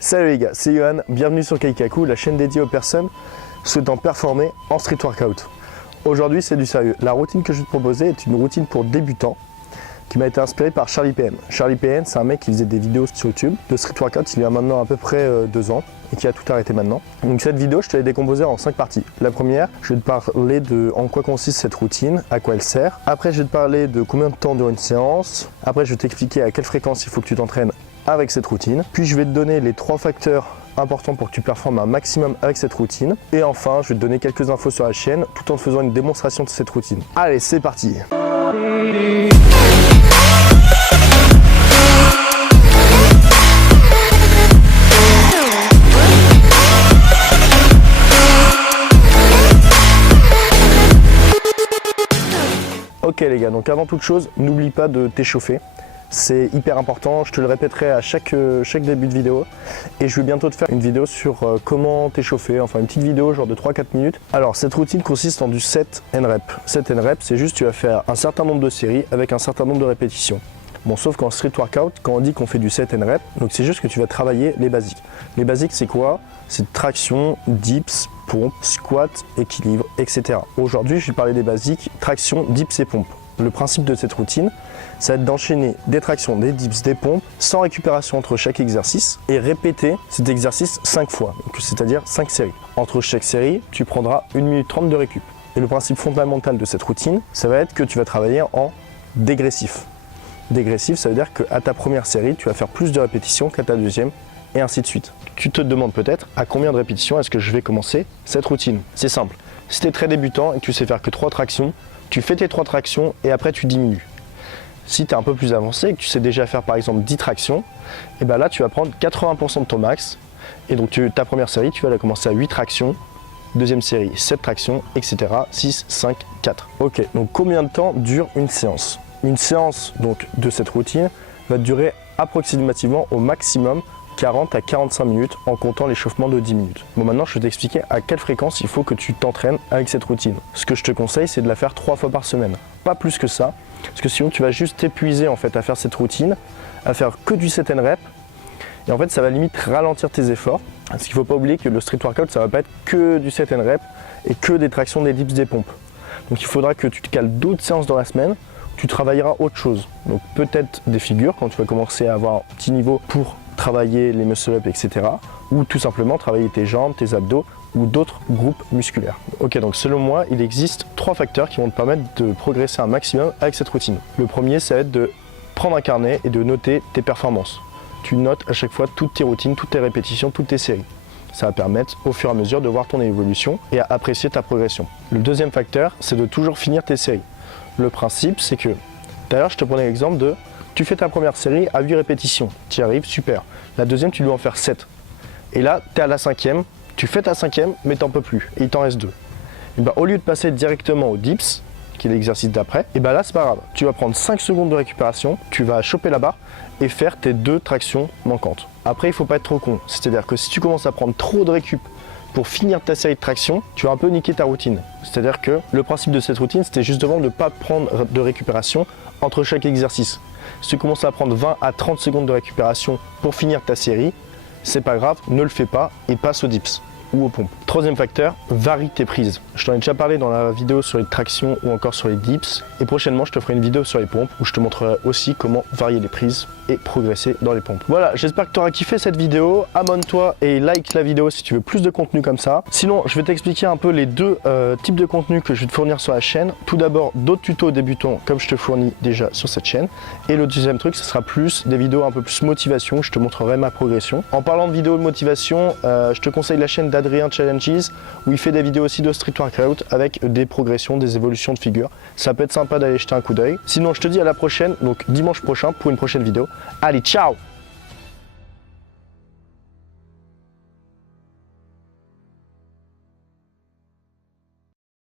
Salut les gars, c'est Johan, bienvenue sur Kaikaku, la chaîne dédiée aux personnes souhaitant performer en street workout. Aujourd'hui c'est du sérieux. La routine que je vais te proposer est une routine pour débutants qui m'a été inspirée par Charlie PN. Charlie PN, c'est un mec qui faisait des vidéos sur YouTube de street workout il y a maintenant à peu près 2 ans et qui a tout arrêté maintenant. Donc cette vidéo, je te l'ai décomposée en 5 parties. La première, je vais te parler de en quoi consiste cette routine, à quoi elle sert. Après, je vais te parler de combien de temps dure une séance. Après, je vais t'expliquer à quelle fréquence il faut que tu t'entraînes avec cette routine. Puis je vais te donner les 3 facteurs importants pour que tu performes un maximum avec cette routine. Et enfin, je vais te donner quelques infos sur la chaîne tout en te faisant une démonstration de cette routine. Allez, c'est parti! Ok les gars, donc avant toute chose, n'oublie pas de t'échauffer. C'est hyper important, je te le répéterai à chaque début de vidéo. Et je vais bientôt te faire une vidéo sur comment t'échauffer, enfin une petite vidéo genre de 3-4 minutes. Alors cette routine consiste en du set and rep. Set and rep, c'est juste tu vas faire un certain nombre de séries avec un certain nombre de répétitions. Bon, sauf qu'en street workout, quand on dit qu'on fait du set and rep, donc c'est juste que tu vas travailler les basiques. Les basiques c'est quoi? C'est traction, dips, pompe, squat, équilibre, etc. Aujourd'hui, je vais parler des basiques, traction, dips et pompe. Le principe de cette routine, ça va être d'enchaîner des tractions, des dips, des pompes, sans récupération entre chaque exercice et répéter cet exercice 5 fois, c'est-à-dire 5 séries. Entre chaque série, tu prendras 1 minute 30 de récup. Et le principe fondamental de cette routine, ça va être que tu vas travailler en dégressif. Dégressif, ça veut dire qu'à ta première série, tu vas faire plus de répétitions qu'à ta deuxième, et ainsi de suite. Tu te demandes peut-être à combien de répétitions est-ce que je vais commencer cette routine. C'est simple, si tu es très débutant et que tu sais faire que 3 tractions, tu fais tes 3 tractions et après tu diminues. Si tu es un peu plus avancé et que tu sais déjà faire par exemple 10 tractions, et ben là tu vas prendre 80% de ton max, et donc ta première série tu vas la commencer à 8 tractions, deuxième série 7 tractions, etc. 6, 5, 4. Ok, donc combien de temps dure une séance? Une séance donc de cette routine va durer approximativement au maximum 40 à 45 minutes en comptant l'échauffement de 10 minutes. Bon, maintenant je vais t'expliquer à quelle fréquence il faut que tu t'entraînes avec cette routine. Ce que je te conseille, c'est de la faire 3 fois par semaine. Pas plus que ça, parce que sinon tu vas juste t'épuiser en fait à faire cette routine, à faire que du set and rep. Et en fait ça va limite ralentir tes efforts. Parce qu'il ne faut pas oublier que le street workout, ça va pas être que du set and rep et que des tractions, des dips, des pompes. Donc il faudra que tu te cales d'autres séances dans la semaine. Tu travailleras autre chose. Donc peut-être des figures quand tu vas commencer à avoir un petit niveau pour travailler les muscle-up, etc. Ou tout simplement travailler tes jambes, tes abdos ou d'autres groupes musculaires. Ok, donc selon moi, il existe 3 facteurs qui vont te permettre de progresser un maximum avec cette routine. Le premier, ça va être de prendre un carnet et de noter tes performances. Tu notes à chaque fois toutes tes routines, toutes tes répétitions, toutes tes séries. Ça va permettre au fur et à mesure de voir ton évolution et à apprécier ta progression. Le deuxième facteur, c'est de toujours finir tes séries. Le principe, c'est que, d'ailleurs, je te prenais l'exemple de tu fais ta première série à 8 répétitions, tu y arrives, super. La deuxième, tu dois en faire 7. Et là, tu es à la 5e, tu fais ta 5e, mais t'en peux plus, et il t'en reste 2. Et ben, au lieu de passer directement au dips, qui est l'exercice d'après, et ben là, c'est pas grave. Tu vas prendre 5 secondes de récupération, tu vas choper la barre et faire tes 2 tractions manquantes. Après, il ne faut pas être trop con, c'est-à-dire que si tu commences à prendre trop de récup pour finir ta série de tractions, tu vas un peu niquer ta routine. C'est-à-dire que le principe de cette routine, c'était justement de ne pas prendre de récupération entre chaque exercice. Si tu commences à prendre 20 à 30 secondes de récupération pour finir ta série, c'est pas grave, ne le fais pas et passe aux dips ou aux pompes. Troisième facteur, varie tes prises. Je t'en ai déjà parlé dans la vidéo sur les tractions ou encore sur les dips. Et prochainement, je te ferai une vidéo sur les pompes où je te montrerai aussi comment varier les prises et progresser dans les pompes. Voilà, j'espère que tu auras kiffé cette vidéo. Abonne-toi et like la vidéo si tu veux plus de contenu comme ça. Sinon, je vais t'expliquer un peu les 2 types de contenu que je vais te fournir sur la chaîne. Tout d'abord, d'autres tutos débutants comme je te fournis déjà sur cette chaîne. Et le deuxième truc, ce sera plus des vidéos un peu plus motivation où je te montrerai ma progression. En parlant de vidéos de motivation, je te conseille la chaîne d'Adrien Challenges où il fait des vidéos aussi de street workout avec des progressions, des évolutions de figures. Ça peut être sympa d'aller jeter un coup d'œil. Sinon, je te dis à la prochaine, donc dimanche prochain pour une prochaine vidéo. Allez, ciao!